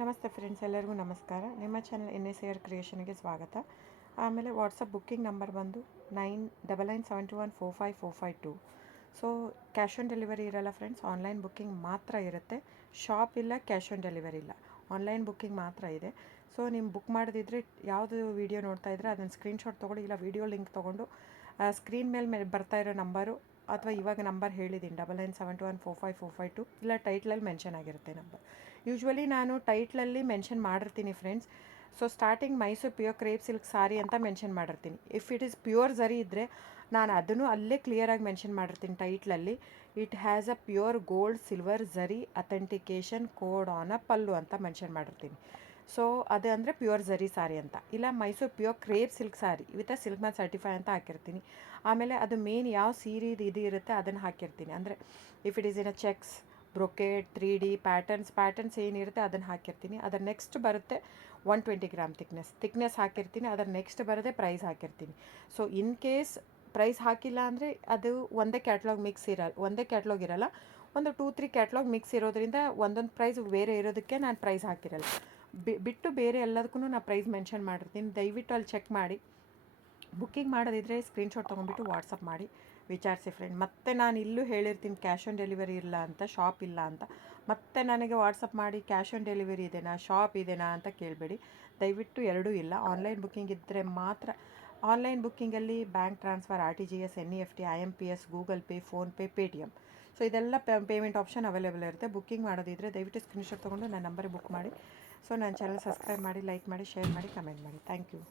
ನಮಸ್ತೆ ಫ್ರೆಂಡ್ಸ್, ಎಲ್ಲರಿಗೂ ನಮಸ್ಕಾರ. ನಿಮ್ಮ ಚಾನಲ್ NSAR ಕ್ರಿಯೇಷನ್ಗೆ ಸ್ವಾಗತ. ಆಮೇಲೆ ವಾಟ್ಸಪ್ ಬುಕ್ಕಿಂಗ್ ನಂಬರ್ ಬಂದು 9997214545 ಸೊ ಕ್ಯಾಶ್ ಆನ್ ಡೆಲಿವರಿ ಇರಲ್ಲ ಫ್ರೆಂಡ್ಸ್, ಆನ್ಲೈನ್ ಬುಕ್ಕಿಂಗ್ ಮಾತ್ರ ಇರುತ್ತೆ. ಶಾಪ್ ಇಲ್ಲ, ಕ್ಯಾಶ್ ಆನ್ ಡೆಲಿವರಿ ಇಲ್ಲ, ಆನ್ಲೈನ್ ಬುಕ್ಕಿಂಗ್ ಮಾತ್ರ ಇದೆ. ಸೊ ನೀವು ಬುಕ್ ಮಾಡದಿದ್ದರೆ ಯಾವುದು ವೀಡಿಯೋ ನೋಡ್ತಾ ಇದ್ದರೆ ಅದನ್ನು ಸ್ಕ್ರೀನ್ಶಾಟ್ ತೊಗೊಳ್ಳಿ, ಇಲ್ಲ ವೀಡಿಯೋ ಲಿಂಕ್ ತೊಗೊಂಡು ಸ್ಕ್ರೀನ್ ಮೇಲೆ ಬರ್ತಾ ಇರೋ ನಂಬರು ಅಥವಾ ಇವಾಗ ನಂಬರ್ ಹೇಳಿದ್ದೀನಿ 9997214545 ಇಲ್ಲ ಟೈಟ್ಲಲ್ಲಿ ಮೆನ್ಷನ್ ಆಗಿರುತ್ತೆ ನಂಬರ್. ಯೂಶ್ವಲಿ ನಾನು ಟೈಟ್ಲಲ್ಲಿ ಮೆನ್ಷನ್ ಮಾಡಿರ್ತೀನಿ friends. So starting Mysuru pure crepe silk sari ಅಂತ ಮೆನ್ಷನ್ ಮಾಡಿರ್ತೀನಿ. If it is pure zari ಇದ್ದರೆ ನಾನು ಅದನ್ನು ಅಲ್ಲೇ ಕ್ಲಿಯರಾಗಿ ಮೆನ್ಷನ್ ಮಾಡಿರ್ತೀನಿ ಟೈಟ್ಲಲ್ಲಿ. It has a pure gold silver zari authentication code on a pallu ಅಂತ ಮೆನ್ಷನ್ ಮಾಡಿರ್ತೀನಿ. ಸೊ ಅದು ಅಂದರೆ ಪ್ಯೂರ್ ಝರಿ ಸಾರಿ ಅಂತ. ಇಲ್ಲ Mysuru pure crepe silk sorry with silk mat certify ಅಂತ ಹಾಕಿರ್ತೀನಿ. ಆಮೇಲೆ ಅದು ಮೇನ್ ಯಾವ ಸೀರೆದು ಇದು ಇರುತ್ತೆ ಅದನ್ನು ಹಾಕಿರ್ತೀನಿ. ಅಂದರೆ if it is in a cheques, brocade, 3D patterns ಏನಿರುತ್ತೆ ಅದನ್ನು ಹಾಕಿರ್ತೀನಿ. ಅದರ ನೆಕ್ಸ್ಟ್ ಬರುತ್ತೆ 120 ಗ್ರಾಮ್ ಥಿಕ್ನೆಸ್ ಹಾಕಿರ್ತೀನಿ. ಅದರ ನೆಕ್ಸ್ಟ್ ಬರುತ್ತೆ ಪ್ರೈಸ್ ಹಾಕಿರ್ತೀನಿ. ಸೊ ಇನ್ ಕೇಸ್ ಪ್ರೈಸ್ ಹಾಕಿಲ್ಲ ಅಂದರೆ ಅದು ಒಂದೇ ಕ್ಯಾಟ್ಲಾಗ್ ಇರಲ್ಲ, ಒಂದು 2-3 ಕ್ಯಾಟ್ಲಾಗ್ ಮಿಕ್ಸ್ ಇರೋದ್ರಿಂದ ಒಂದೊಂದು ಪ್ರೈಸ್ ಬೇರೆ ಇರೋದಕ್ಕೆ ನಾನು ಪ್ರೈಸ್ ಹಾಕಿರಲ್ಲ. ಬಿಟ್ಟು ಬೇರೆ ಎಲ್ಲದಕ್ಕೂ ನಾನು ಪ್ರೈಸ್ ಮೆನ್ಷನ್ ಮಾಡಿರ್ತೀನಿ. ದಯವಿಟ್ಟು ಅಲ್ಲಿ ಚೆಕ್ ಮಾಡಿ. ಬುಕ್ಕಿಂಗ್ ಮಾಡೋದಿದ್ರೆ ಸ್ಕ್ರೀನ್ಶಾಟ್ ತೊಗೊಂಡ್ಬಿಟ್ಟು ವಾಟ್ಸಪ್ ಮಾಡಿ ವಿಚಾರಿಸಿ ಫ್ರೆಂಡ್. ಮತ್ತೆ ನಾನು ಇಲ್ಲೂ ಹೇಳಿರ್ತೀನಿ ಕ್ಯಾಶ್ ಆನ್ ಡೆಲಿವರಿ ಇಲ್ಲ ಅಂತ, ಶಾಪ್ ಇಲ್ಲ ಅಂತ. ಮತ್ತೆ ನನಗೆ ವಾಟ್ಸಪ್ ಮಾಡಿ ಕ್ಯಾಶ್ ಆನ್ ಡೆಲಿವರಿ ಇದೆನಾ, ಶಾಪ್ ಇದೆನಾ ಅಂತ ಕೇಳಬೇಡಿ. ದಯವಿಟ್ಟು ಎರಡೂ ಇಲ್ಲ. ಆನ್ಲೈನ್ ಬುಕ್ಕಿಂಗ್ ಇದ್ದರೆ ಮಾತ್ರ. ಆನ್ಲೈನ್ ಬುಕ್ಕಿಂಗಲ್ಲಿ bank transfer, RTGS, NEFT, IMPS, Google Pay, PhonePe, Paytm, so ಇದೆಲ್ಲ ಪೇಮೆಂಟ್ ಆಪ್ಷನ್ ಅವೈಲೇಬಲ್ ಇರುತ್ತೆ. ಬುಕ್ಕಿಂಗ್ ಮಾಡೋದಿದ್ದರೆ ದಯವಿಟ್ಟು ಸ್ಕ್ರೀನ್ಶಾಟ್ ತೊಗೊಂಡು ನನ್ನ ನಂಬರಿಗೆ ಬುಕ್ ಮಾಡಿ. ಸೊ ನನ್ನ ಚಾನಲ್ ಸಬ್ಸ್ಕ್ರೈಬ್ ಮಾಡಿ, ಲೈಕ್ ಮಾಡಿ, ಶೇರ್ ಮಾಡಿ, ಕಮೆಂಟ್ ಮಾಡಿ. Thank you.